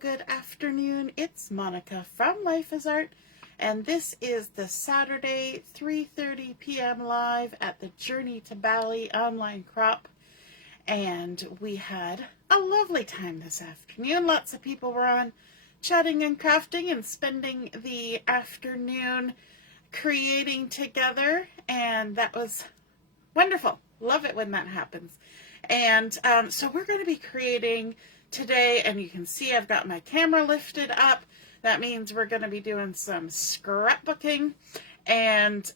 good afternoon. It's Monica from Life is Art, and this is the Saturday 3:30 p.m. live at the Journey to Bali online crop. And we had a lovely time this afternoon. Lots of people were on chatting and crafting and spending the afternoon creating together, and that was wonderful. Love it when that happens. And so we're going to be creating today, and you can see I've got my camera lifted up. That means we're going to be doing some scrapbooking. And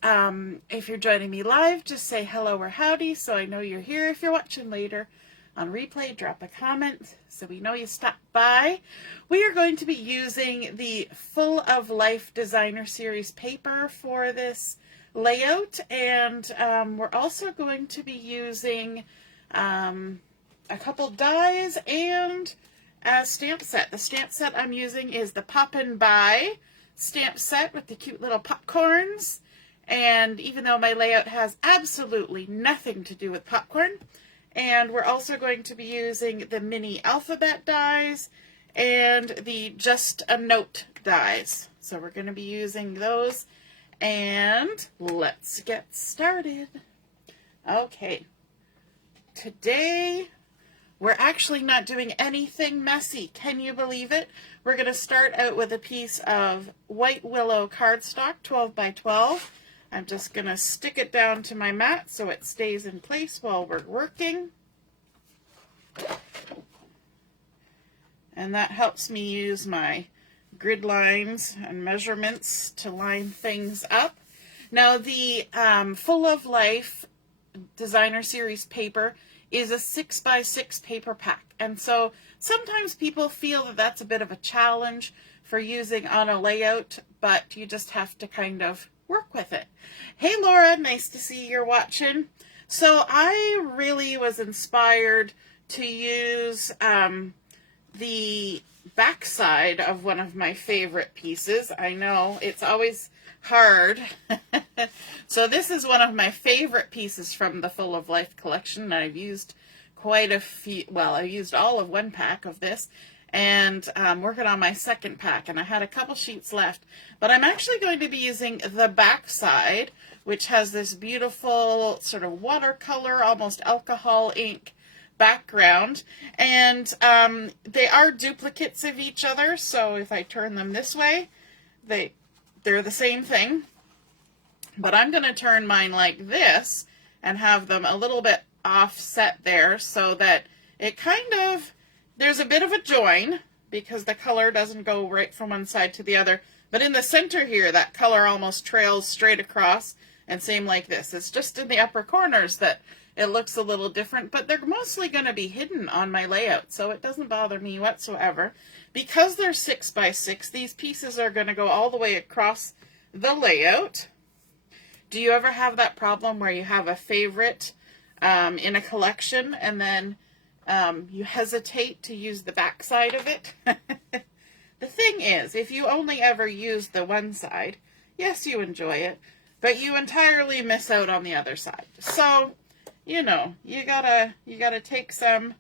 if you're joining me live, just say hello or howdy so I know you're here. If you're watching later on replay, drop a comment so we know you stopped by. We are going to be using the Full of Life Designer Series paper for this layout, and we're also going to be using a couple dies and a stamp set. The stamp set I'm using is the Poppin By stamp set with the cute little popcorns, and even though my layout has absolutely nothing to do with popcorn, and we're also going to be using the mini alphabet dies and the just a note dies. So we're going to be using those, and let's get started. Okay, today we're actually not doing anything messy. Can you believe it? We're going to start out with a piece of white Willow cardstock, 12 by 12. I'm just going to stick it down to my mat so it stays in place while we're working. And that helps me use my grid lines and measurements to line things up. Now the Full of Life Designer Series paper is a 6x6 paper pack, and so sometimes people feel that that's a bit of a challenge for using on a layout, but you just have to kind of work with it. Hey Laura, nice to see you're watching. So I really was inspired to use the backside of one of my favorite pieces. I know it's always hard. So this is one of my favorite pieces from the Full of Life collection. I've used quite a few, well, I used all of one pack of this, and I'm working on my second pack, and I had a couple sheets left, but I'm actually going to be using the back side, which has this beautiful sort of watercolor, almost alcohol ink background, and they are duplicates of each other, so if I turn them this way, they're the same thing, but I'm going to turn mine like this and have them a little bit offset there so that it kind of, there's a bit of a join because the color doesn't go right from one side to the other, but in the center here that color almost trails straight across, and same like this. It's just in the upper corners that it looks a little different, but they're mostly going to be hidden on my layout, so it doesn't bother me whatsoever. Because they're 6x6, these pieces are going to go all the way across the layout. Do you ever have that problem where you have a favorite in a collection and then you hesitate to use the back side of it? The thing is, if you only ever use the one side, yes, you enjoy it, but you entirely miss out on the other side. So, you know, you gotta take some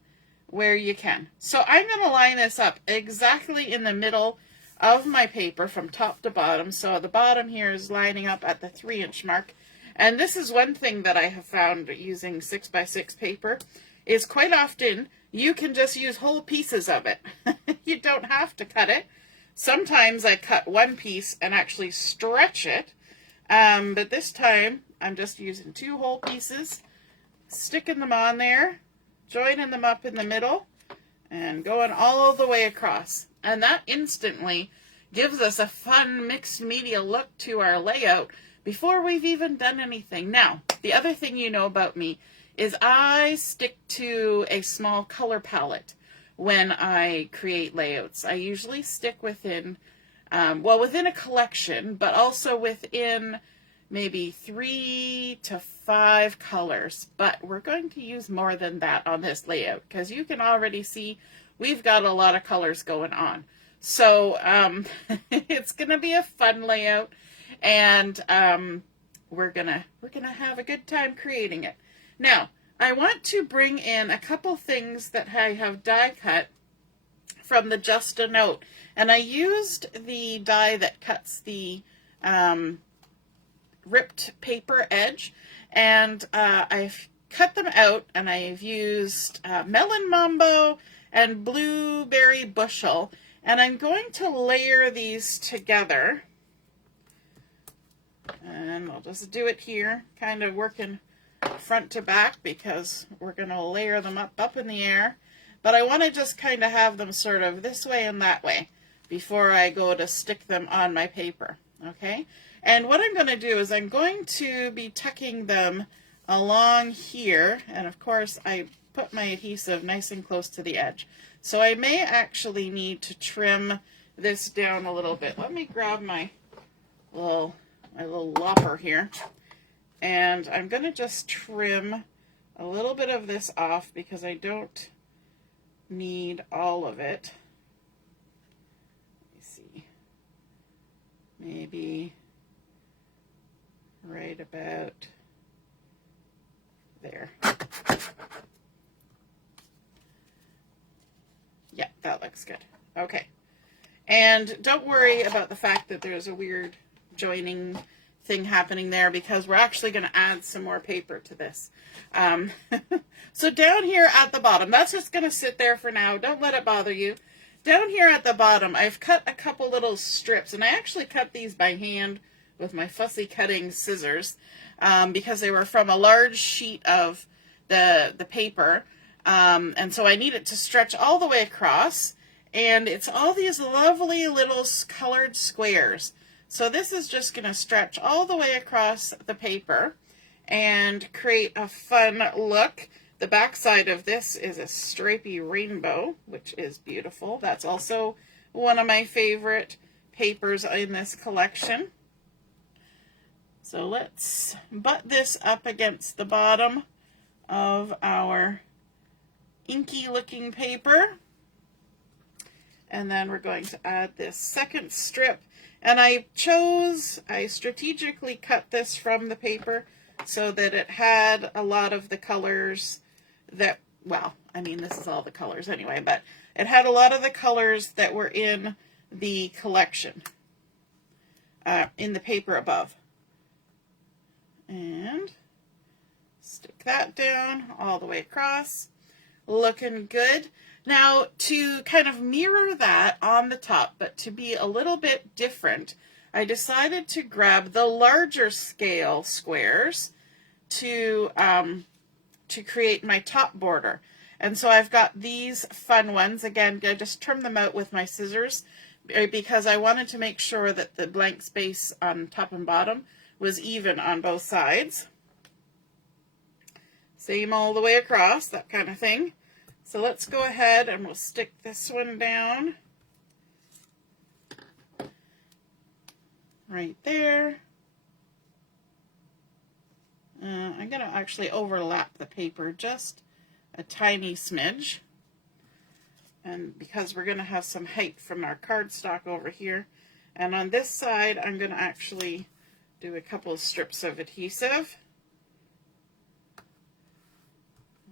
where you can. So I'm going to line this up exactly in the middle of my paper from top to bottom. So the bottom here is lining up at the 3-inch mark. And this is one thing that I have found using 6x6 paper is quite often you can just use whole pieces of it. You don't have to cut it. Sometimes I cut one piece and actually stretch it. But this time I'm just using 2 whole pieces, sticking them on there, joining them up in the middle, and going all the way across. And that instantly gives us a fun mixed media look to our layout before we've even done anything. Now, the other thing you know about me is I stick to a small color palette when I create layouts. I usually stick within, within a collection, but also within maybe 3 to 5 colors, but we're going to use more than that on this layout because you can already see we've got a lot of colors going on. So it's gonna be a fun layout, and we're gonna have a good time creating it. Now I want to bring in a couple things that I have die cut from the Just a Note. And I used the die that cuts the ripped paper edge, and I've cut them out, and I've used Melon Mambo and Blueberry Bushel, and I'm going to layer these together. And I'll just do it here, kind of working front to back, because we're going to layer them up in the air. But I want to just kind of have them sort of this way and that way before I go to stick them on my paper. Okay? And what I'm going to do is I'm going to be tucking them along here. And of course, I put my adhesive nice and close to the edge. So I may actually need to trim this down a little bit. Let me grab my little lopper here. And I'm going to just trim a little bit of this off because I don't need all of it. Let me see. Maybe right about there. Yeah, that looks good. Okay. And don't worry about the fact that there's a weird joining thing happening there, because we're actually going to add some more paper to this. So down here at the bottom, that's just going to sit there for now. Don't let it bother you. Down here at the bottom, I've cut a couple little strips, and I actually cut these by hand with my fussy cutting scissors because they were from a large sheet of the paper, and so I need it to stretch all the way across, and it's all these lovely little colored squares. So this is just going to stretch all the way across the paper and create a fun look. The back side of this is a stripy rainbow, which is beautiful. That's also one of my favorite papers in this collection. So let's butt this up against the bottom of our inky looking paper. And then we're going to add this second strip. And I strategically cut this from the paper so that it had a lot of the colors that, well, I mean, this is all the colors anyway, but it had a lot of the colors that were in the collection, in the paper above. And stick that down all the way across. Looking good. Now, to kind of mirror that on the top, but to be a little bit different, I decided to grab the larger scale squares to create my top border. And so I've got these fun ones. Again, I just trimmed them out with my scissors because I wanted to make sure that the blank space on top and bottom was even on both sides. Same all the way across, that kind of thing. So let's go ahead and we'll stick this one down right there. I'm going to actually overlap the paper just a tiny smidge. And because we're going to have some height from our cardstock over here. And on this side, I'm going to actually do a couple of strips of adhesive.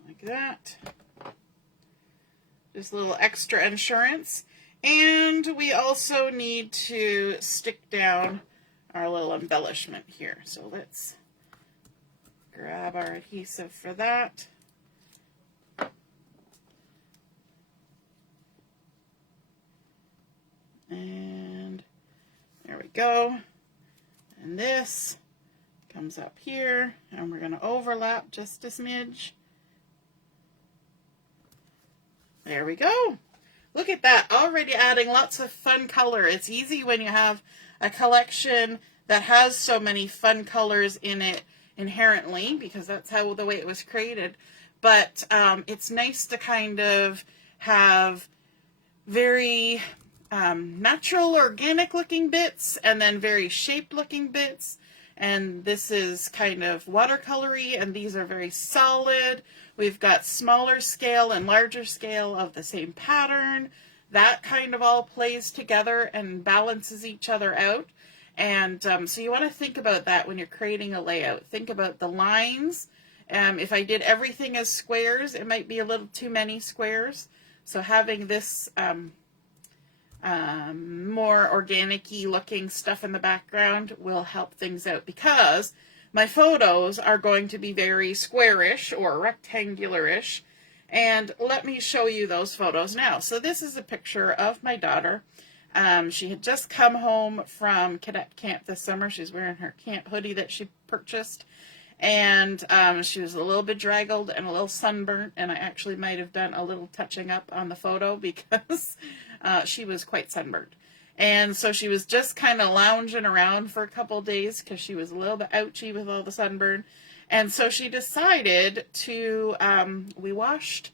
Like that. Just a little extra insurance. And we also need to stick down our little embellishment here. So let's grab our adhesive for that. And there we go. And this comes up here, and we're going to overlap just a smidge. There we go. Look at that, already adding lots of fun color. It's easy when you have a collection that has so many fun colors in it inherently, because that's how the way it was created. But it's nice to kind of have very natural, organic looking bits, and then very shaped looking bits. And this is kind of watercolory, and these are very solid. We've got smaller scale and larger scale of the same pattern. That kind of all plays together and balances each other out. And so you want to think about that when you're creating a layout. Think about the lines. If I did everything as squares, it might be a little too many squares. So having this more organic-y looking stuff in the background will help things out, because my photos are going to be very squarish or rectangular-ish. And let me show you those photos now. So this is a picture of my daughter. She had just come home from cadet camp this summer. She's wearing her camp hoodie that she purchased. And she was a little bedraggled and a little sunburnt, and I actually might have done a little touching up on the photo because she was quite sunburnt. And so she was just kind of lounging around for a couple days because she was a little bit ouchy with all the sunburn. And so she decided to, we washed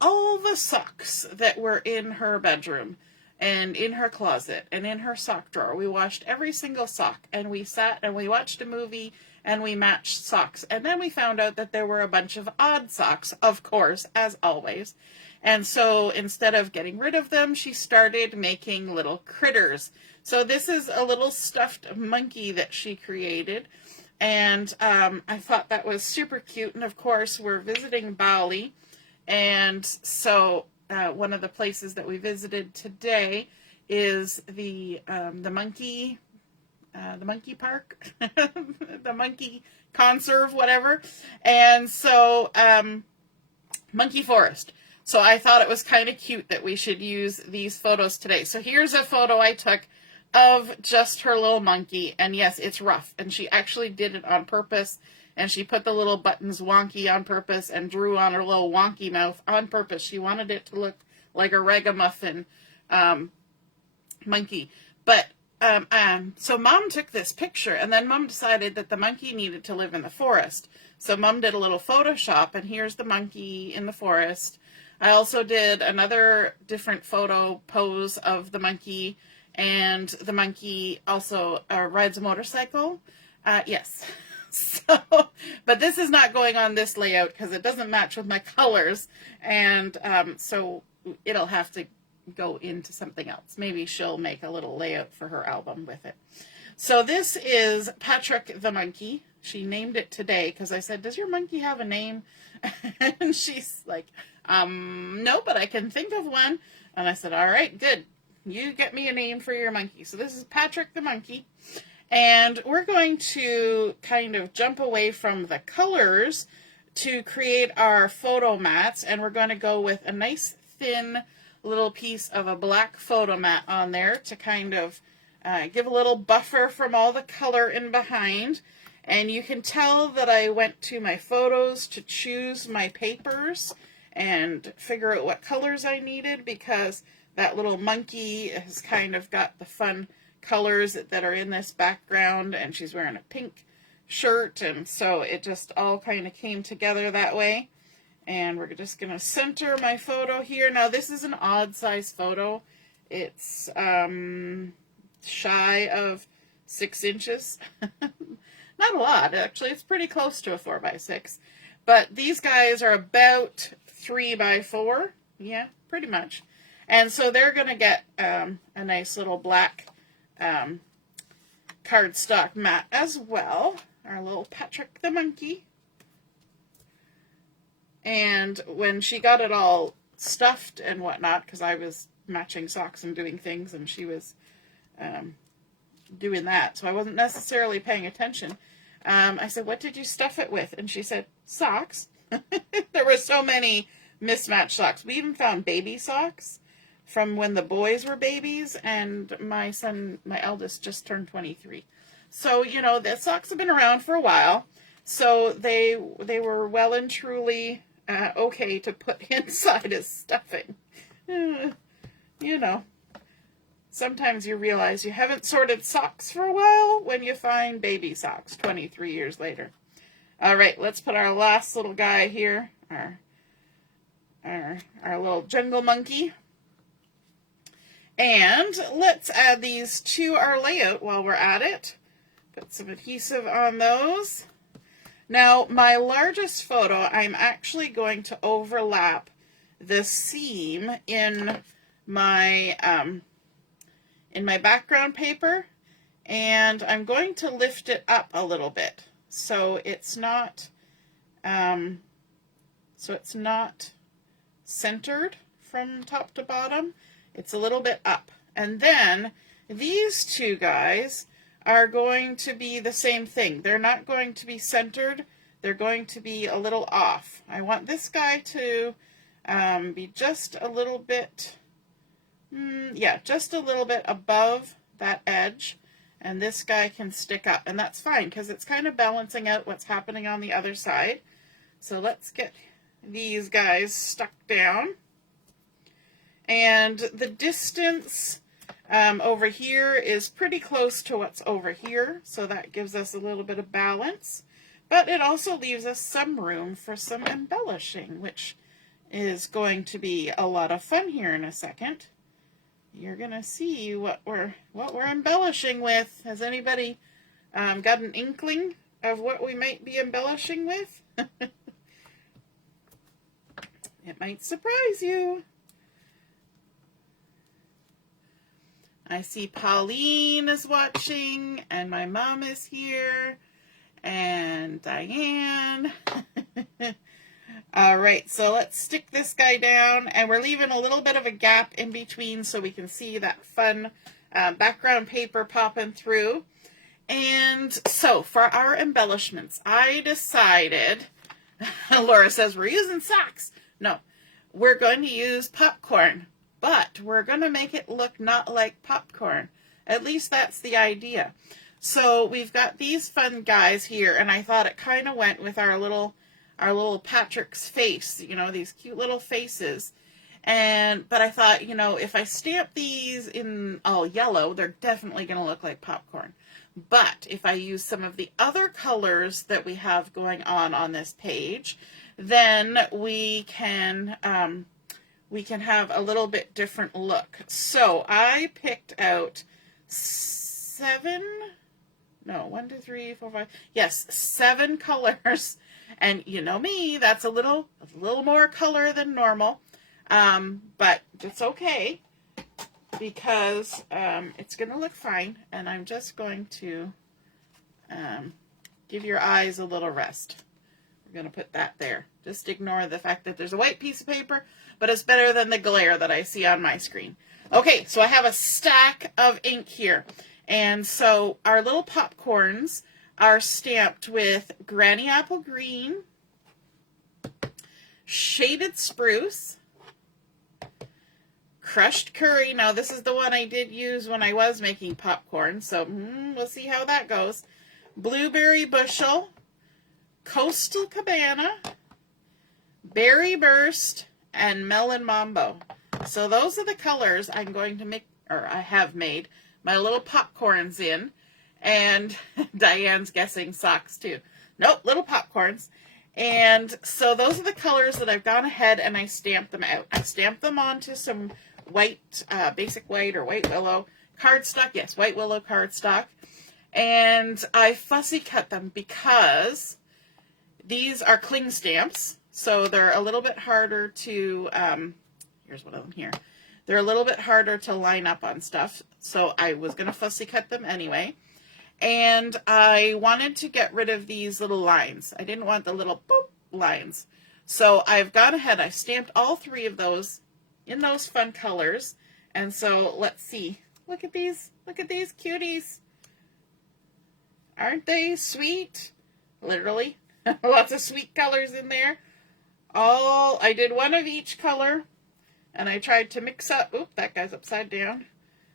all the socks that were in her bedroom and in her closet and in her sock drawer. We washed every single sock, and we sat and we watched a movie and we matched socks. And then we found out that there were a bunch of odd socks, of course, as always. And so instead of getting rid of them, she started making little critters. So this is a little stuffed monkey that she created. And I thought that was super cute. And of course, we're visiting Bali. And so one of the places that we visited today is the monkey park, the monkey conserve, whatever. And so monkey forest. So I thought it was kind of cute that we should use these photos today. So here's a photo I took of just her little monkey. And yes, it's rough. And she actually did it on purpose. And she put the little buttons wonky on purpose and drew on her little wonky mouth on purpose. She wanted it to look like a ragamuffin monkey. But so Mom took this picture, and then Mom decided that the monkey needed to live in the forest. So Mom did a little Photoshop, and here's the monkey in the forest. I also did another different photo pose of the monkey, and the monkey also rides a motorcycle. Yes. So, but this is not going on this layout because it doesn't match with my colors, and so it'll have to go into something else. Maybe she'll make a little layout for her album with it. So this is Patrick the monkey. She named it today because I said, "Does your monkey have a name?" And she's like, no, but I can think of one. And I said, all right, good. You get me a name for your monkey. So this is Patrick the monkey. And we're going to kind of jump away from the colors to create our photo mats. And we're going to go with a nice thin little piece of a black photo mat on there to kind of give a little buffer from all the color in behind. And you can tell that I went to my photos to choose my papers and figure out what colors I needed, because that little monkey has kind of got the fun colors that are in this background, and she's wearing a pink shirt, and so it just all kind of came together that way. And we're just going to center my photo here. Now this is an odd size photo. It's shy of 6 inches. Not a lot, actually. It's pretty close to a 4x6. But these guys are about 3x4. Yeah, pretty much. And so they're going to get a nice little black cardstock mat as well. Our little Patrick the monkey. And when she got it all stuffed and whatnot, because I was matching socks and doing things, and she was doing that, so I wasn't necessarily paying attention. I said, what did you stuff it with? And she said, socks. There were so many mismatched socks. We even found baby socks from when the boys were babies, and my son, my eldest, just turned 23. So, you know, the socks have been around for a while, so they were well and truly okay to put inside as stuffing. You know, sometimes you realize you haven't sorted socks for a while when you find baby socks 23 years later. All right, let's put our last little guy here, our little jungle monkey. And let's add these to our layout while we're at it. Put some adhesive on those. Now, my largest photo, I'm actually going to overlap the seam in my background paper, and I'm going to lift it up a little bit so it's not centered from top to bottom. It's a little bit up, And then these two guys are going to be the same thing. They're not going to be centered. They're going to be a little off. I want this guy to be just a little bit, yeah, just a little bit above that edge. And this guy can stick up. And that's fine because it's kind of balancing out what's happening on the other side. So let's get these guys stuck down. And the distance over here is pretty close to what's over here. So that gives us a little bit of balance. But it also leaves us some room for some embellishing, which is going to be a lot of fun here in a second. You're going to see what we're embellishing with. Has anybody got an inkling of what we might be embellishing with? It might surprise you. I see Pauline is watching, and my mom is here, and Diane. All right, so let's stick this guy down, and we're leaving a little bit of a gap in between so we can see that fun background paper popping through. And so for our embellishments, I decided, Laura says we're using socks. No, we're going to use popcorn, but we're going to make it look not like popcorn. At least that's the idea. So we've got these fun guys here, and I thought it kind of went with our little Patrick's face, you know, these cute little faces. But I thought, you know, if I stamp these in all yellow, they're definitely going to look like popcorn. But if I use some of the other colors that we have going on this page, then we can have a little bit different look. So I picked out 7 colors. And you know me, that's a little more color than normal. But it's okay because it's going to look fine. And I'm just going to give your eyes a little rest. We're going to put that there. Just ignore the fact that there's a white piece of paper, but it's better than the glare that I see on my screen. Okay, so I have a stack of ink here. And so our little popcorns are stamped with Granny Apple Green, Shaded Spruce, Crushed Curry. Now this is the one I did use when I was making popcorn, so we'll see how that goes. Blueberry Bushel, Coastal Cabana, Berry Burst, and Melon Mambo. So those are the colors I'm going to make, or I have made, my little popcorns in. And Diane's guessing socks too. Nope, little popcorns. And so those are the colors that I've gone ahead and I stamped them out. I stamped them onto some white, basic white or white willow cardstock. Yes, white willow cardstock. And I fussy cut them because these are cling stamps. So they're a little bit harder to, here's one of them here. They're a little bit harder to line up on stuff. So I was going to fussy cut them anyway. And I wanted to get rid of these little lines. I didn't want the little boop lines. So I've gone ahead, I've stamped all 3 of those in those fun colors. And so let's see. Look at these cuties. Aren't they sweet? Literally. Lots of sweet colors in there. I did one of each color. And I tried to mix up, oop, that guy's upside down.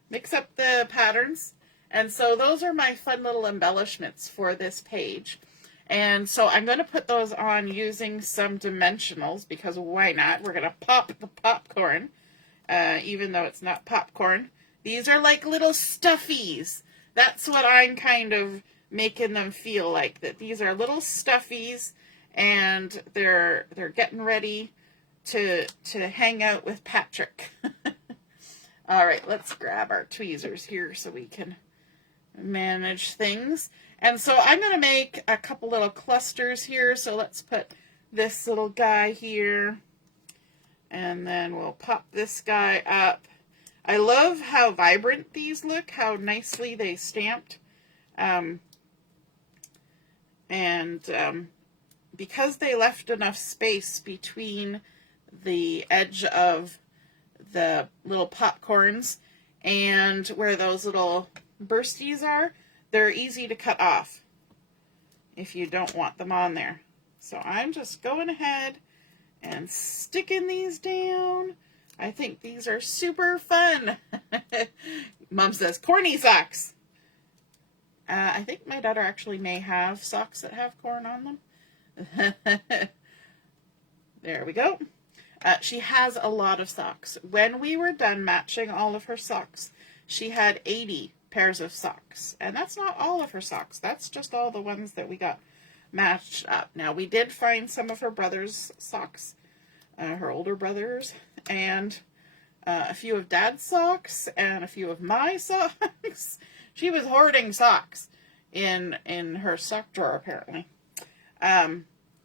Mix up the patterns. And so those are my fun little embellishments for this page. And so I'm going to put those on using some dimensionals because why not? We're going to pop the popcorn, even though it's not popcorn. These are like little stuffies. That's what I'm kind of making them feel like, that these are little stuffies and they're getting ready to hang out with Patrick. All right, let's grab our tweezers here so we can manage things. And so I'm going to make a couple little clusters here. So let's put this little guy here. And then we'll pop this guy up. I love how vibrant these look, how nicely they stamped. Because they left enough space between the edge of the little popcorns and where those little bursties are, they're easy to cut off if you don't want them on there. So I'm just going ahead and sticking these down. I think these are super fun. Mom says corny socks. I think my daughter actually may have socks that have corn on them. There we go. She has a lot of socks. When we were done matching all of her socks, she had 80 pairs of socks. And that's not all of her socks. That's just all the ones that we got matched up. Now, we did find some of her brother's socks, her older brothers, and a few of Dad's socks, and a few of my socks. She was hoarding socks in her sock drawer, apparently.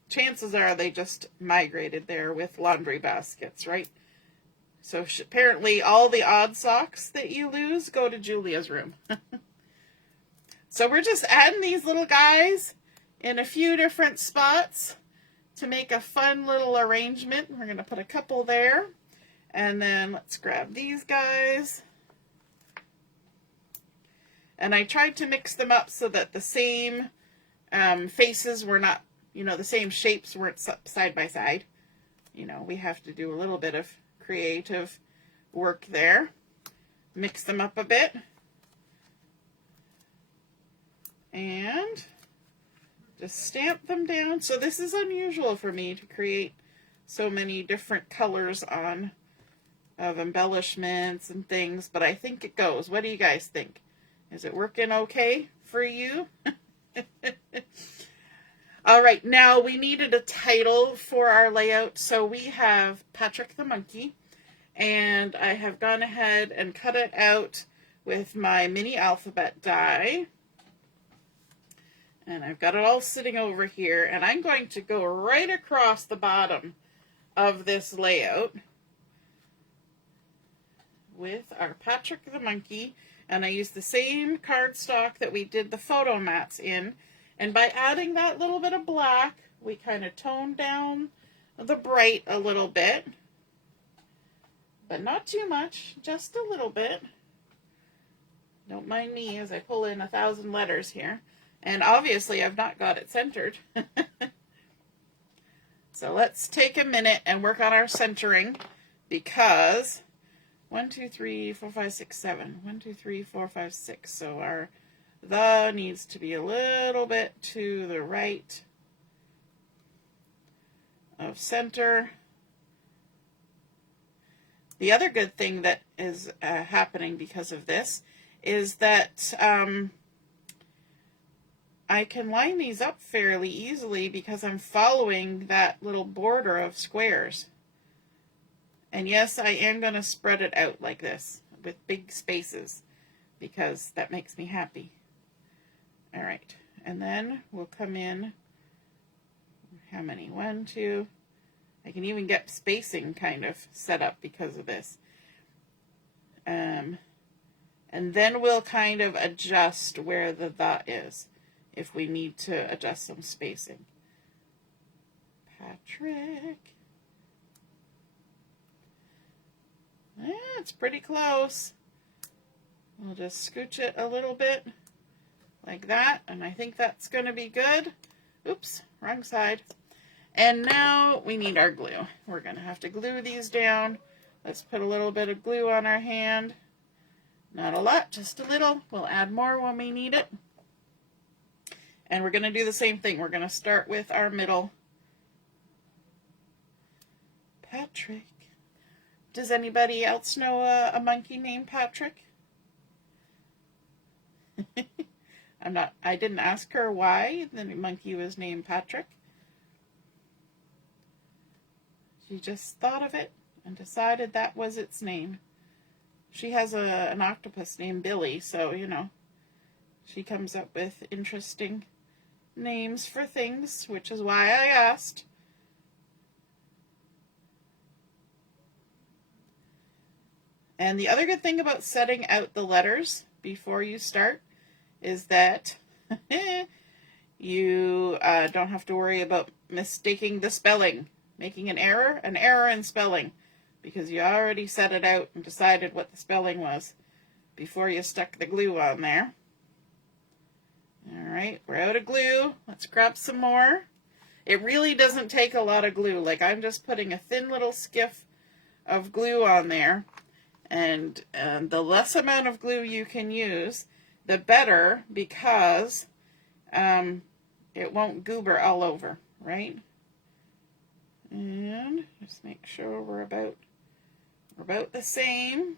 Chances are they just migrated there with laundry baskets, right? So apparently all the odd socks that you lose go to Julia's room. So we're just adding these little guys in a few different spots to make a fun little arrangement. We're going to put a couple there. And then let's grab these guys. And I tried to mix them up so that the same faces were not, the same shapes weren't side by side. We have to do a little bit of creative work there. Mix them up a bit. And just stamp them down. So this is unusual for me to create so many different colors of embellishments and things, but I think it goes. What do you guys think? Is it working okay for you? All right, now we needed a title for our layout, so we have Patrick the Monkey, and I have gone ahead and cut it out with my mini alphabet die, and I've got it all sitting over here, and I'm going to go right across the bottom of this layout with our Patrick the Monkey, and I used the same cardstock that we did the photo mats in. And by adding that little bit of black, we kind of toned down the bright a little bit. But not too much, just a little bit. Don't mind me as I pull in 1,000 letters here. And obviously I've not got it centered. So let's take a minute and work on our centering, because 1, 2, 3, 4, 5, 6, 7. 1, 2, 3, 4, 5, 6. So our the needs to be a little bit to the right of center. The other good thing that is happening because of this is that I can line these up fairly easily because I'm following that little border of squares. And yes, I am going to spread it out like this with big spaces because that makes me happy. All right, and then we'll come in, how many? 1, 2, I can even get spacing kind of set up because of this. And then we'll kind of adjust where the is if we need to adjust some spacing. Patrick. It's pretty close. We'll just scooch it a little bit like that, and I think that's going to be good. Oops, wrong side. And now we need our glue. We're going to have to glue these down. Let's put a little bit of glue on our hand. Not a lot, just a little. We'll add more when we need it. And we're going to do the same thing. We're going to start with our middle. Patrick. Does anybody else know a monkey named Patrick? I didn't ask her why the monkey was named Patrick. She just thought of it and decided that was its name. She has an octopus named Billy, so, she comes up with interesting names for things, which is why I asked. And the other good thing about setting out the letters before you start is that you don't have to worry about mistaking the spelling, making an error in spelling, because you already set it out and decided what the spelling was. before you stuck the glue on there. All right, we're out of glue. Let's grab some more. It really doesn't take a lot of glue. Like, I'm just putting a thin little skiff of glue on there. And the less amount of glue you can use, the better, because it won't goober all over, right? And just make sure we're about the same.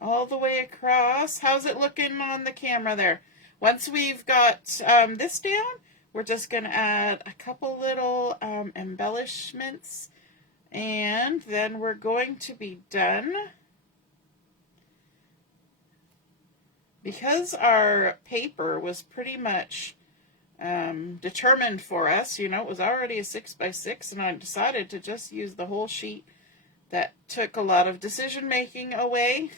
All the way across. How's it looking on the camera there? Once we've got this down, we're just going to add a couple little embellishments, and then we're going to be done. Because our paper was pretty much determined for us, you know, it was already a 6x6, and I decided to just use the whole sheet. That took a lot of decision making away.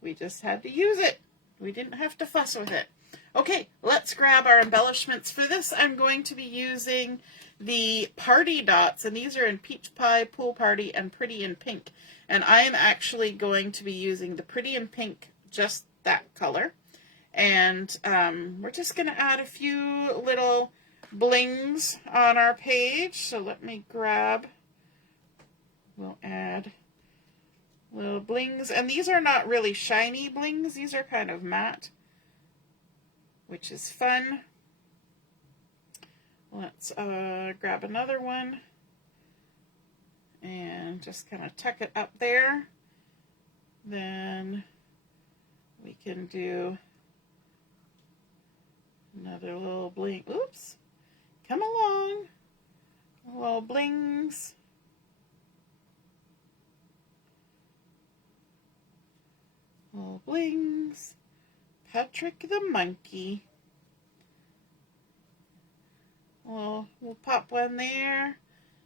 We just had to use it. We didn't have to fuss with it. Okay, let's grab our embellishments. For this, I'm going to be using the party dots, and these are in Peach Pie, Pool Party, and Pretty in Pink. And I am actually going to be using the Pretty in Pink, just that color. And we're just going to add a few little blings on our page. So let me grab... We'll add little blings. And these are not really shiny blings. These are kind of matte, which is fun. Let's grab another one and just kind of tuck it up there. Then we can do another little bling. Oops. Come along. Little blings. Little blings. Patrick the monkey. We'll pop one there,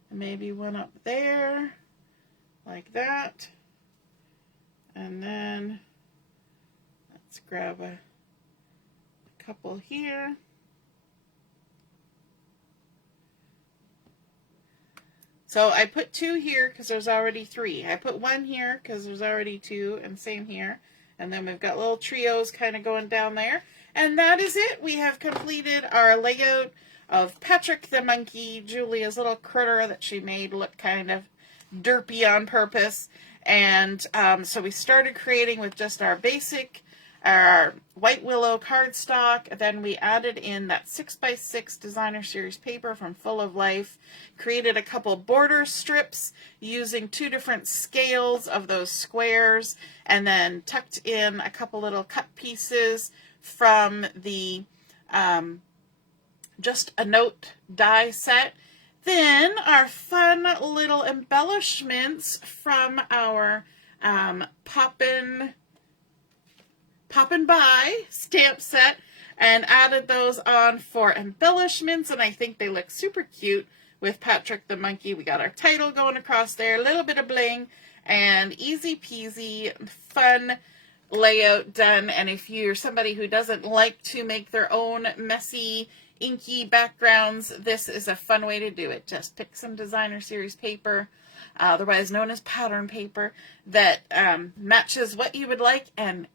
and maybe one up there, like that. And then let's grab a couple here. So I put 2 here because there's already 3. I put 1 here because there's already 2, and same here. And then we've got little trios kind of going down there. And that is it. We have completed our layout of Patrick the monkey, Julia's little critter that she made look kind of derpy on purpose. And so we started creating with just our basic, our white willow cardstock. Then we added in that 6x6 designer series paper from Full of Life. Created a couple border strips using 2 different scales of those squares. And then tucked in a couple little cut pieces from the Just a Note die set. Then our fun little embellishments from our Poppin By stamp set, and added those on for embellishments, and I think they look super cute with Patrick the monkey. We got our title going across there, a little bit of bling, and easy peasy, fun layout done. And if you're somebody who doesn't like to make their own messy, inky backgrounds, this is a fun way to do it. Just pick some designer series paper, otherwise known as pattern paper, that matches what you would like, and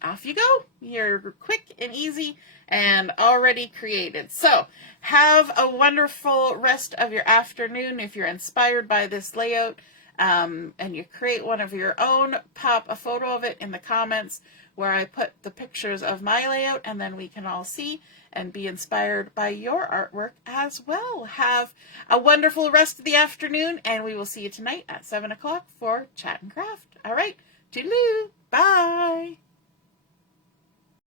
off you go. You're quick and easy and already created. So have a wonderful rest of your afternoon. If you're inspired by this layout and you create one of your own, pop a photo of it in the comments where I put the pictures of my layout, and then we can all see and be inspired by your artwork as well. Have a wonderful rest of the afternoon, and we will see you tonight at 7 o'clock for Chat and Craft. All right, toodaloo, bye.